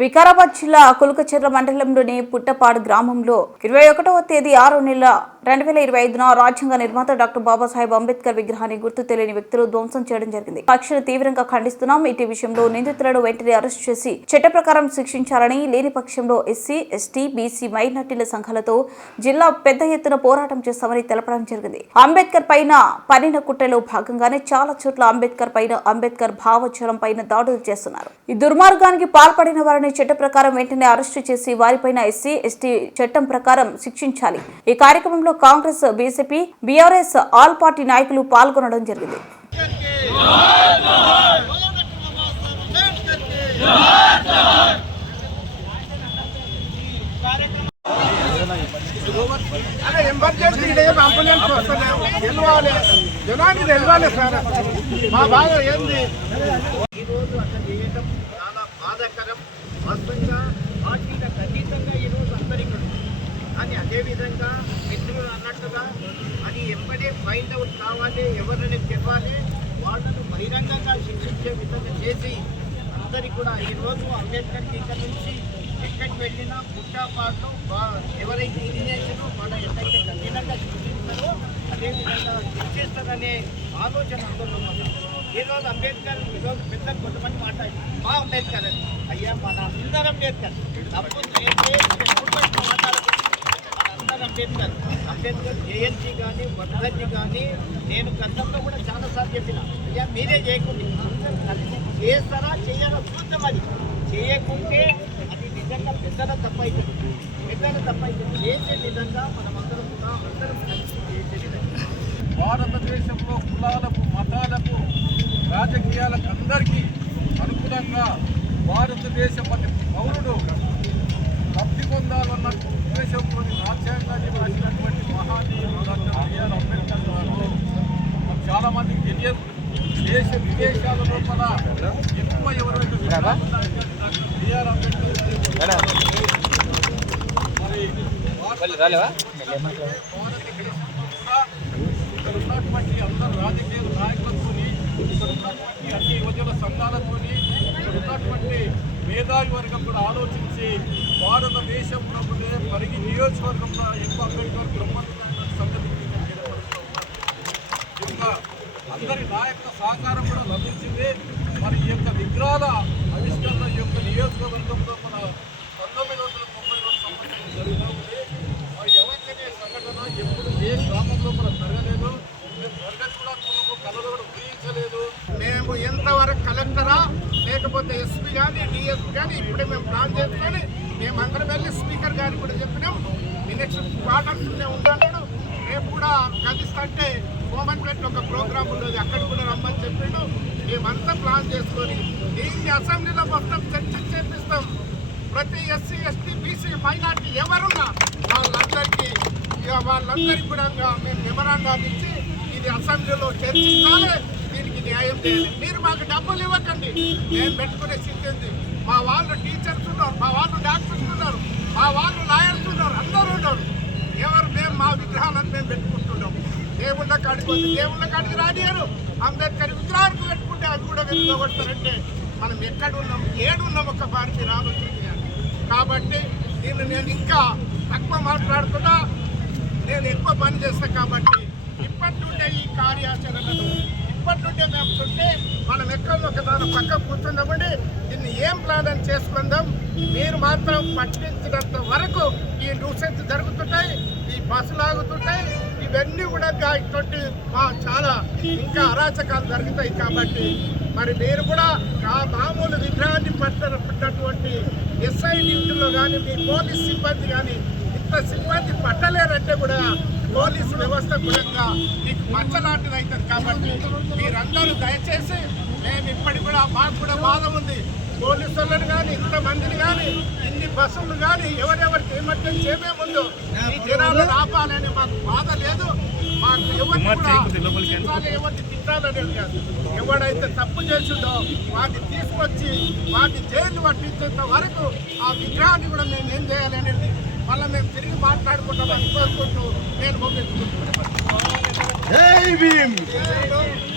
వికారాబాద్ జిల్లా కులకచెర్ల మండలంలోని పుట్టపాడు గ్రామంలో ఇరవై ఒకటవ తేదీ ఆరో నెల రెండు వేల ఇరవై ఐదున రాజ్యాంగ నిర్మాత డాక్టర్ బాబాసాహెబ్ అంబేద్కర్ విగ్రహాన్ని గుర్తు తెలియని వ్యక్తులు ధ్వంసం చేయడం జరిగింది. పక్షులు తీవ్రంగా ఖండిస్తున్నాం. ఇటీ విషయంలో నిందితులను వెంటనే అరెస్ట్ చేసి చట్ట ప్రకారం శిక్షించాలని లేని పక్షంలో ఎస్సీ ఎస్టీ బీసీ మైనార్టీల సంఘాలతో జిల్లా పెద్ద ఎత్తున పోరాటం చేస్తామని తెలపడం జరిగింది. అంబేద్కర్ పైన పనిన కుట్రలో భాగంగానే చాలా చోట్ల అంబేద్కర్ పైన అంబేద్కర్ భావోచ్చరం పైన దాడులు చేస్తున్నారు. ఈ దుర్మార్గానికి పాల్పడిన వారిని చట్ట ప్రకారం వెంటనే అరెస్టు చేసి వారిపైన ఎస్సీ ఎస్టీ చట్టం ప్రకారం శిక్షించాలి. ఈ కార్యక్రమంలో Congress BJP BRS all party నాయకులు పాల్గొనడం జరిగింది. అదే ఎమర్జెన్సీ అంబులెన్స్ వస్తలేవు జనాన్ని సార్ మా బాధ ఏంది ఈరోజు అట్లా చేయటం చాలా బాధాకరం. వాస్తవంగా పార్టీలకు అతీతంగా ఈరోజు అందరు ఇక్కడ ఉన్నారు. కానీ అదేవిధంగా మిత్రులు అన్నట్టుగా అది ఎంబడే ఫైండ్ అవుట్ కావాలి ఎవరిని తెలవాలి వాళ్ళను బహిరంగంగా శిక్షించే విధంగా చేసి అందరికీ కూడా ఈరోజు అంబేద్కర్ ఇక్కడ నుంచి ఎక్కడికి వెళ్ళినా పుట్టాపాటు ఎవరైతే ఇది చేసినో వాళ్ళ ఎక్కడైతే కఠినంగా శిక్షిస్తారో అదేవిధంగా శిక్షిస్తారనే ఆలోచన అందరిలో ఈరోజు అంబేద్కర్ ఈరోజు పెద్ద కొంతమంది మాట్లాడారు మా అంబేద్కర్ అని. అయ్యా మన అందరం అంబేద్కర్. తప్పు చేస్తే ఎప్పుడు పట్టినా అంబేద్కర్. అంబేద్కర్ జయంతి కానీ వర్ధంతి కానీ నేను గతంలో కూడా చాలాసార్లు చెప్పిన అయ్యా మీరే చేయకుండా. అందరూ కలిసి చేస్తారా చేయాలా చూద్దాం అది. చేయకుంటే అది నిజంగా పెద్దల తప్పైతుంది పెద్దల తప్పైతుంది చేసే విధంగా మనమందరం కూడా అందరం కలిసి చేసే విధంగా. భారతదేశంలో కులాలకు మతాలకు రాజకీయాలకు అందరికీ అనుకూలంగా భారతదేశ ప్రతి పౌరుడు లబ్ధి పొందాలన్న ఉద్దేశంతో రాజ్యాంగాన్ని రాసినటువంటి మహానీయులు డాక్టర్ బిఆర్ అంబేద్కర్ గారు మరి చాలా దేశ విదేశాల లోపల ఎక్కువ ఎవరైతే బిఆర్ అంబేద్కర్ మరి ఇక్కడ ఉన్నటువంటి అందరు రాజకీయ నాయకులతోని ఇక్కడ ఉన్నటువంటి అన్ని యువజన సంఘాలతోని ఇక్కడ ఉన్నటువంటి మేధావి వర్గం కూడా ఆలోచించి భారతదేశంలో ఉండే పరిగి నియోజకవర్గంలో ఎక్కువ అంబేద్కర్ బ్రహ్మ సంగతి అందరి నాయకుల సహకారం కూడా లభించింది. మరి ఈ యొక్క విగ్రహాల ఆవిష్కరణ ఈ యొక్క నియోజకవర్గంలో మన పంతొమ్మిది వందల ముప్పై రెండు సంవత్సరం జరుగుతూ ఉంది. మరి ఎవరికైనా సంఘటన ఎప్పుడు ఏ గ్రామంలో కూడా జరగలేదు. మేము జరగదు కూడా కులము కళలు కూడా ఊహించలేదు. మేము ఎంతవరకు కలెక్టరా లేకపోతే ఎస్పీ కానీ డిఎస్పీ కానీ ఇప్పుడే మేము ప్లాన్ చేసుకొని మేము అందరం వెళ్ళి స్పీకర్ గారికి కూడా చెప్పినాం. నెక్స్ట్ క్వార్టర్స్లో ఉంటాను రేపు కూడా కలిస్తే కోమన్పేటలో ఒక ప్రోగ్రామ్ ఉన్నది అక్కడ కూడా రమ్మని చెప్పిండు. మేమంతా ప్లాన్ చేసుకొని దీన్ని అసెంబ్లీలో మొత్తం చర్చ చేపిస్తాం. ప్రతి ఎస్సీ ఎస్టీ బీసీ మైనార్టీ ఎవరున్నా వాళ్ళందరికీ ఇక వాళ్ళందరికీ కూడా మేము మెమరాండాన్ని ఇచ్చి ఇది అసెంబ్లీలో చర్చించాలి దీనికి న్యాయం చేయాలి. మీరు మాకు డబ్బులు ఇవ్వకండి. మేము పెట్టుకునే స్థితి మా వాళ్ళు టీచర్స్ ఉన్నారు మా వాళ్ళు డాక్టర్స్ ఉన్నారు మా వాళ్ళు లాయర్స్ ఉన్నారు అందరూ ఉన్నారు ఎవరు మేము మా విగ్రహాలను మేము పెట్టుకుంటున్నాం దేవుళ్ళ దేవుళ్ళ కాడికి రానియరు అంబేద్కర్ విగ్రహానికి పెట్టుకుంటే అది కూడా వెతుకోబడతారంటే మనం ఎక్కడున్నాం ఏడున్నాం ఒక భారతీయ రామకృష్ణ కాబట్టి దీన్ని నేను ఇంకా తక్కువ మాట్లాడుతున్నా. నేను ఎక్కువ పని చేస్తాను కాబట్టి ఇప్పటి నుండే ఈ కార్యాచరణను ఇప్పటి నుండే మేము చుట్టే మనం ఎక్కడ ఒక దాని పక్క కూర్చుందామండి దీన్ని ఏం ప్లాన్ అని చేసుకుందాం? మీరు మాత్రం పట్టించినంత వరకు ఈ న్యూసెన్స్ జరుగుతుంటాయి ఈ బస్సులు ఆగుతుంటాయి ఇవన్నీ కూడా గా- ఇటువంటి మా చాలా ఇంకా అరాచకాలు జరుగుతాయి కాబట్టి మరి మీరు కూడా ఆ మామూలు విగ్రహాన్ని పట్టిన పట్టినటువంటి ఎస్ఐ డ్యూటీలో కానీ మీ పోలీస్ సిబ్బంది కానీ ఇంత సిబ్బంది పట్టలేరంటే కూడా పోలీసు వ్యవస్థ కూడా మీకు మచ్చలాంటిది అవుతుంది కాబట్టి మీరందరూ దయచేసి మేము ఇప్పటికి కూడా మాకు కూడా బాధ ఉంది. పోలీసు వాళ్ళని కానీ ఇంతమందిని కానీ ఇన్ని బస్సులు కానీ ఎవరెవరికి ఎమర్జెన్సీ ఏమేమి ఉందో ఈ జనాలను ఆపాలని మాకు బాధ లేదు. మాకు ఎవరిని ఎవరిని తిట్టాలనేది కాదు. ఎవడైతే తప్పు చేసిండో వాటిని తీసుకొచ్చి వాటిని జైలు పట్టించేంత వరకు ఆ విగ్రహాన్ని కూడా మేము ఏం చేయాలి అనేది మళ్ళీ మేము తిరిగి మాట్లాడుకుంటామని కోరుకుంటూ నేను ముగించుకుంటున్నాను.